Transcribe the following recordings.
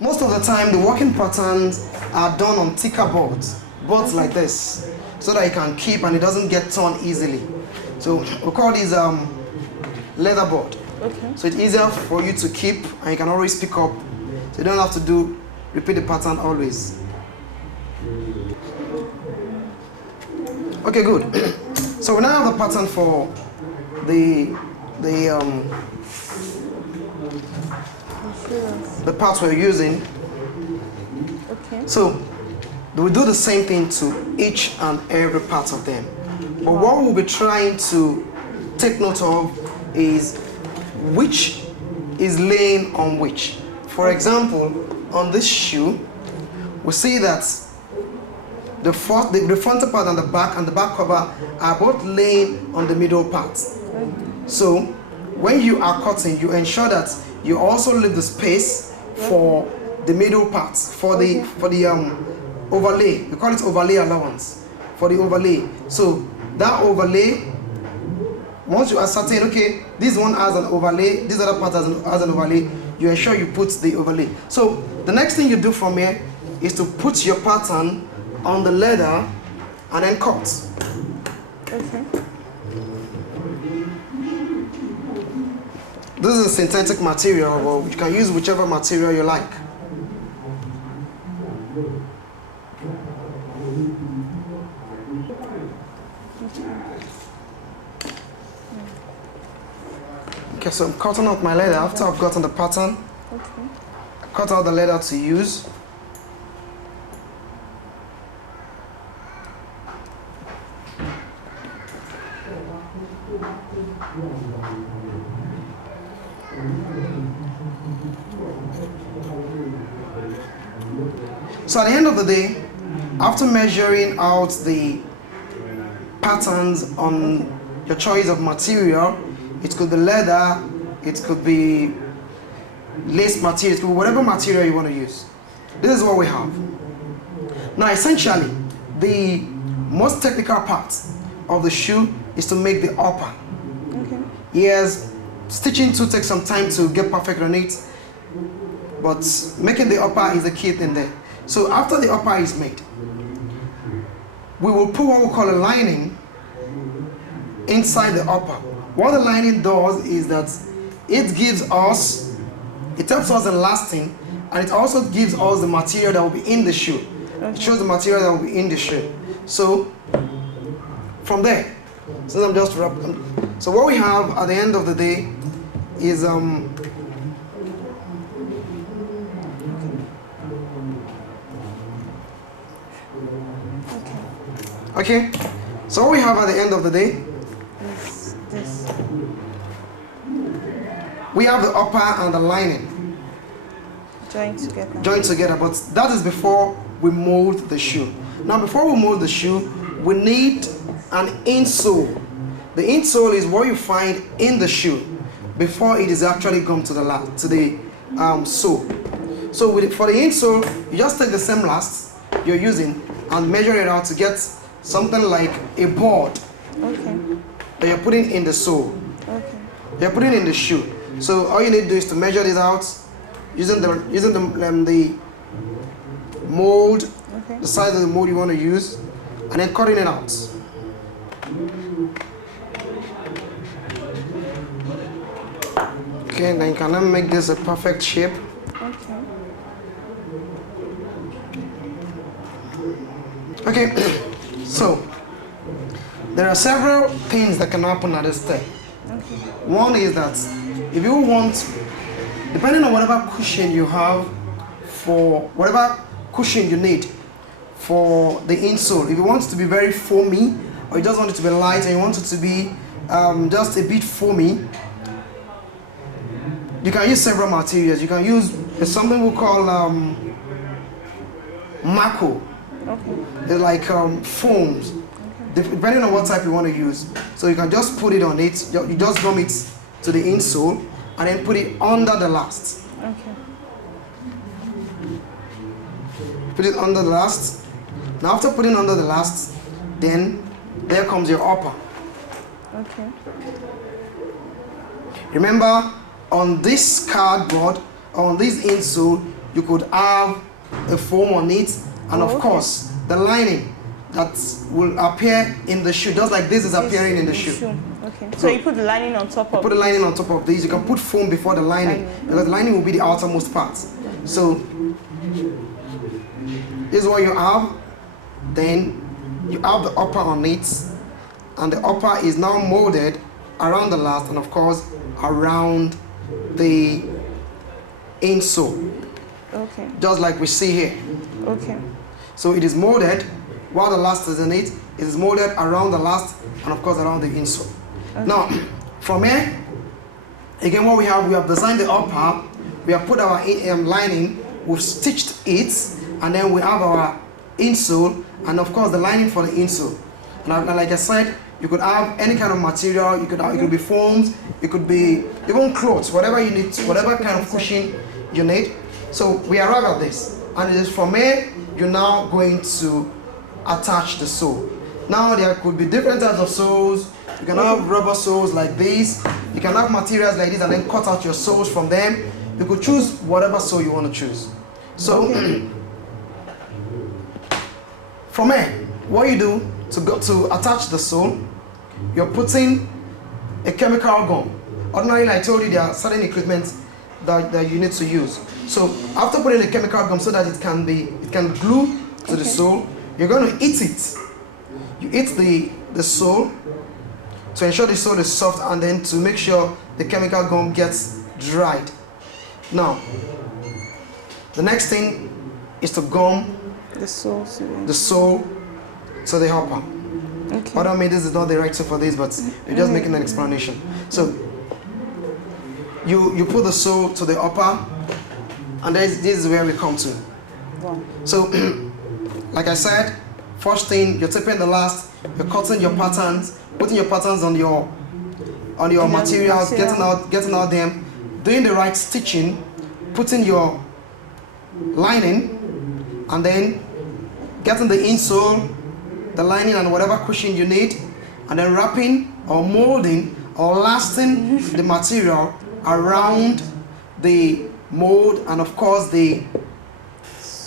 Most of the time, the working patterns are done on thicker boards like this, so that you can keep and it doesn't get torn easily. So we call these leather board. Okay. So it's easier for you to keep and you can always pick up. So you don't have to repeat the pattern always. Okay, good. So we now have the pattern for the parts we're using. Okay. So we do the same thing to each and every part of them. But what we'll be trying to take note of is which is laying on which. For example, on this shoe, we see that the frontal part and the back cover are both laying on the middle part. So when you are cutting, you ensure that you also leave the space for the middle part, for the overlay. We call it overlay allowance, for the overlay. So that overlay, once you ascertain, okay, this one has an overlay, this other part has an overlay, you ensure you put the overlay. So the next thing you do from here is to put your pattern on the leather and then cut. Okay. This is a synthetic material, or you can use whichever material you like. Okay, so I'm cutting out my leather after I've gotten the pattern. Okay. Cut out the leather to use. So at the end of the day, after measuring out the patterns on your choice of material, it could be leather, it could be lace material, it could be whatever material you want to use. This is what we have. Now essentially, the most technical part of the shoe is to make the upper. Okay. Yes, stitching too takes some time to get perfect on it, but making the upper is the key thing there. So after the upper is made, we will put what we call a lining inside the upper. What the lining does is that it helps us in lasting, and it also gives us the material that will be in the shoe. Okay. It shows the material that will be in the shoe. So from there, since I'm just wrapping, so what we have at the end of the day is okay. So what we have at the end of the day Is this. we have the upper and the lining Joined together. joined together, but that is before we mold the shoe. Now before we mold the shoe, we need an insole. The insole is what you find in the shoe before it is actually gummed to the sole. So for the insole, you just take the same last you're using and measure it out to get something like a board Okay. that you're putting in the sole. Okay. You're putting in the shoe. So all you need to do is to measure this out using the mold, Okay. the size of the mold you want to use, and then cutting it out. Okay, then you can then make this a perfect shape. Okay. Okay, so there are several things that can happen at this step. Okay. One is that if you want, depending on whatever cushion you have, for whatever cushion you need for the insole, if you want it to be very foamy, or you just want it to be light and you want it to be just a bit foamy, you can use several materials. You can use something we call Mako. Okay. They're like foams, depending on what type you want to use. So you can just put it on it, you just gum it to the insole and then put it under the last. Okay. Put it under the last. Now after putting under the last, then there comes your upper. Okay. Remember, on this cardboard, on this insole, you could have a foam on it, and of course, the lining that will appear in the shoe, just like this is appearing in the shoe. Okay. So you put the lining on top of. Put the lining on top of these. You can put foam before the lining, because the lining will be the outermost part. So this is what you have. Then you have the upper on it, and the upper is now molded around the last, and of course around the insole. Okay. Just like we see here. Okay. So it is molded while the last is in it. It is molded around the last, and of course around the insole. Okay. Now, from here, again, what we have designed the upper. We have put our lining. We've stitched it, and then we have our insole, and of course the lining for the insole. And like I said, you could have any kind of material. You could have, it could be foams. It could be even clothes, whatever you need, whatever kind of cushion you need. So we arrive at this, and it is from here you're now going to attach the sole. Now there could be different types of soles. You can have rubber soles like this. You can have materials like this, and then cut out your soles from them. You could choose whatever sole you want to choose. So from here, what you do to attach the sole, you're putting a chemical gum. Ordinarily, I told you there are certain equipment that you need to use. So after putting the chemical gum so that it can glue to the sole, you're going to heat it. You heat the sole to ensure the sole is soft, and then to make sure the chemical gum gets dried. Now, the next thing is to gum the sole to the upper. Okay. I don't mean this is not the right tool for this, but we're just making an explanation. So you put the sole to the upper, and this is where we come to. Wow. So like I said, first thing, you're taping the last, you're cutting your patterns, putting your patterns on your materials, getting out them, doing the right stitching, putting your lining, and then getting the insole, the lining, and whatever cushion you need, and then wrapping or molding or lasting the material around the mold, and of course the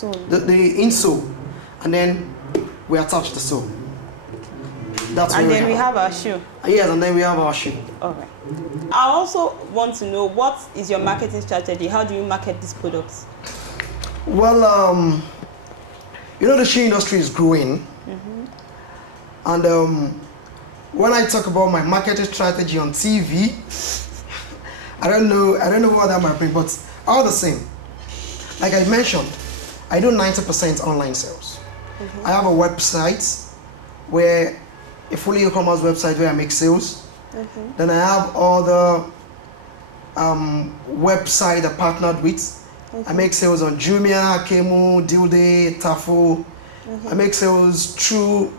insole, and then we attach the sole. That's and then we have our shoe. Yes, and then we have our shoe. Alright. I also want to know, what is your marketing strategy? How do you market these products? Well, you know, the shoe industry is growing, and when I talk about my marketing strategy on TV, I don't know what that might bring, but all the same, like I mentioned, I do 90% online sales. I have a website where a fully e-commerce website where I make sales. Then I have other website I partnered with. I make sales on Jumia, Kemu, Dilday, Tafo. I make sales through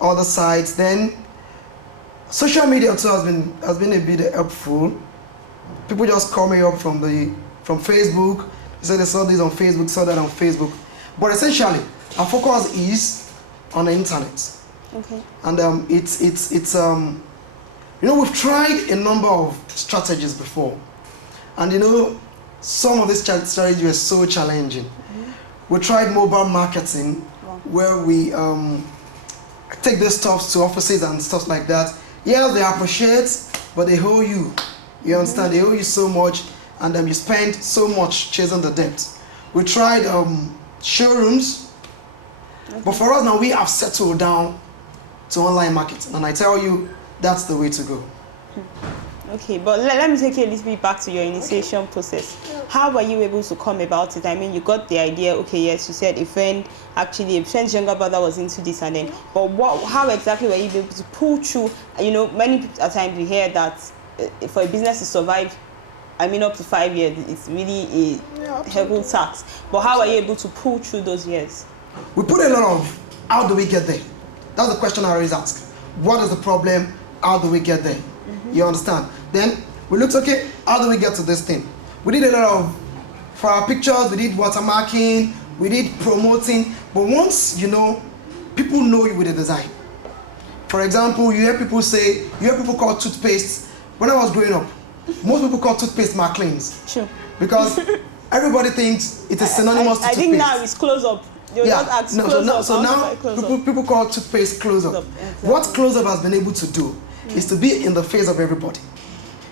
other sites. Then social media too has been a bit helpful. People just call me up from Facebook. They say they saw this on Facebook, saw that on Facebook. But essentially, our focus is on the internet. Okay. And it's you know, we've tried a number of strategies before, and you know, some of these strategies were so challenging. We tried mobile marketing, where we take these stuff to offices and stuff like that. Yeah, they appreciate, but they owe you. You understand? They owe you so much, and you spend so much chasing the debt. We tried showrooms, but for us now, we have settled down to online marketing, and I tell you, that's the way to go. Okay, but let me take you a little bit back to your initiation process. How were you able to come about it? I mean, you got the idea, okay, yes, you said a friend's younger brother was into this, and then, but how exactly were you able to pull through? You know, many people, at times we hear that for a business to survive, I mean, up to 5 years, it's really a heavy task. But how were you able to pull through those years? We put a lot of, how do we get there? That's the question I always ask. What is the problem? How do we get there? You understand? Then we looked, okay, how do we get to this thing? We did a lot of, for our pictures, we did watermarking, we did promoting, but once, you know, people know you with a design. For example, you hear people call toothpaste. When I was growing up, most people call toothpaste Maclean's. Sure. Because everybody thinks it is synonymous to I toothpaste. think now it's close up. They'll just ask close up. So now people call toothpaste close up. Exactly. What close up has been able to do is to be in the face of everybody.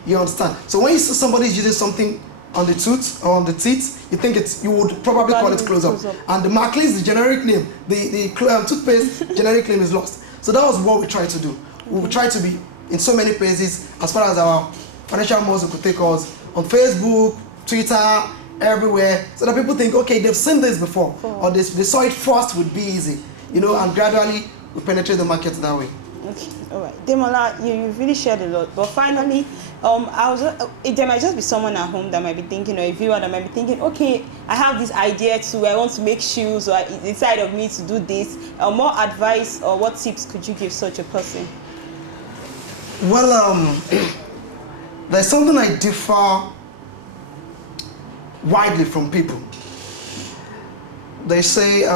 You understand? So when you see somebody using something on the tooth or on the teeth, you would probably call it close up. And the Maclean's, the generic name, the toothpaste generic name is lost. So that was what we tried to do. We would try to be in so many places as far as our financial muscle could take us, on Facebook, Twitter, everywhere, so that people think, okay, they've seen this before, or they saw it first with Be Easy, and gradually we penetrate the market that way. Okay, all right. Demola, you really shared a lot, but finally, there might just be someone at home that might be thinking, or a viewer that might be thinking, okay, I have this idea too, I want to make shoes, or it's inside of me to do this. More advice or what tips could you give such a person? Well, there's something I differ widely from people. They say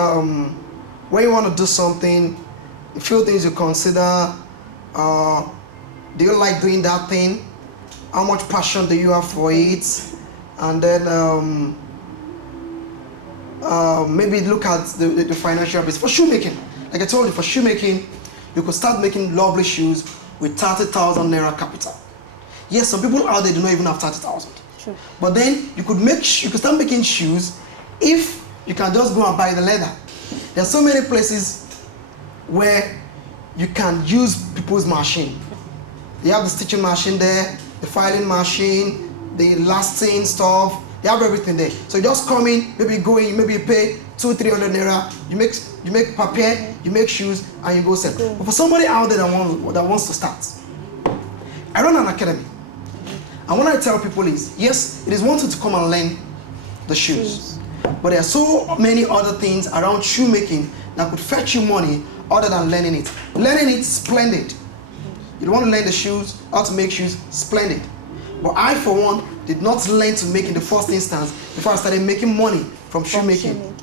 when you want to do something, a few things you consider: do you like doing that thing? How much passion do you have for it? And then maybe look at the financial base. For shoemaking, like I told you, for shoemaking, you could start making lovely shoes with 30,000 naira capital. Yes, some people out there do not even have 30,000. Sure. But then you could start making shoes if you can just go and buy the leather. There are so many places where you can use people's machine. They have the stitching machine there, the filing machine, the lasting stuff. They have everything there. So you just come in, maybe you go in, maybe you pay 200-300 naira. You make papier, you make shoes, and you go sell. Cool. But for somebody out there that wants to start, I run an academy. And what I tell people is, yes, it is wanted to come and learn the shoes. But there are so many other things around shoemaking that could fetch you money other than learning it. Learning it, splendid. You want to learn the shoes, how to make shoes, splendid. But I, for one, did not learn to make in the first instance before I started making money from shoemaking.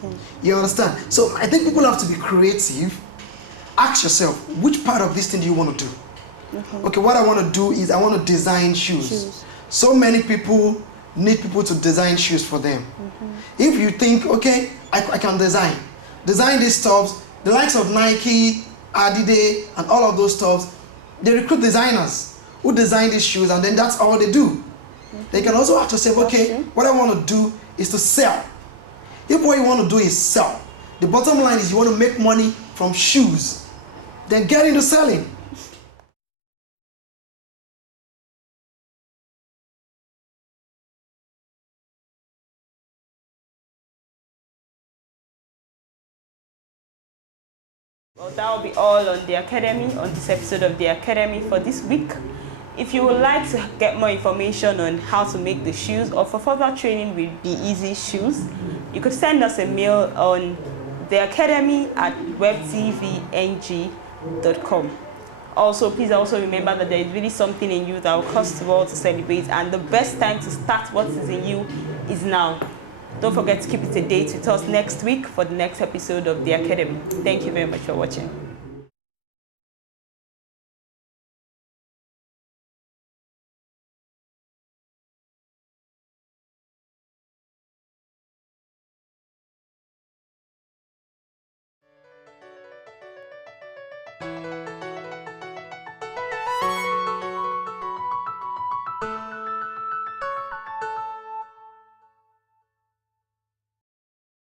You understand? So I think people have to be creative. Ask yourself, which part of this thing do you want to do? Okay, what I want to do is I want to design shoes. So many people need people to design shoes for them. If you think, okay, I can design these stuffs, the likes of Nike, Adidas, and all of those stuffs, they recruit designers who design these shoes, and then that's all they do. They can also ask yourself, okay, what I want to do is to sell. If what you want to do is sell, the bottom line is you want to make money from shoes, then get into selling. Well, that will be all on the Academy, on this episode of the Academy for this week. If you would like to get more information on how to make the shoes or for further training with Be Easy Shoes, you could send us a mail on theacademy@webtvng.com. Also, please also remember that there is really something in you that will cause the world to celebrate, and the best time to start what is in you is now. Don't forget to keep it a date with us next week for the next episode of the Academy. Thank you very much for watching.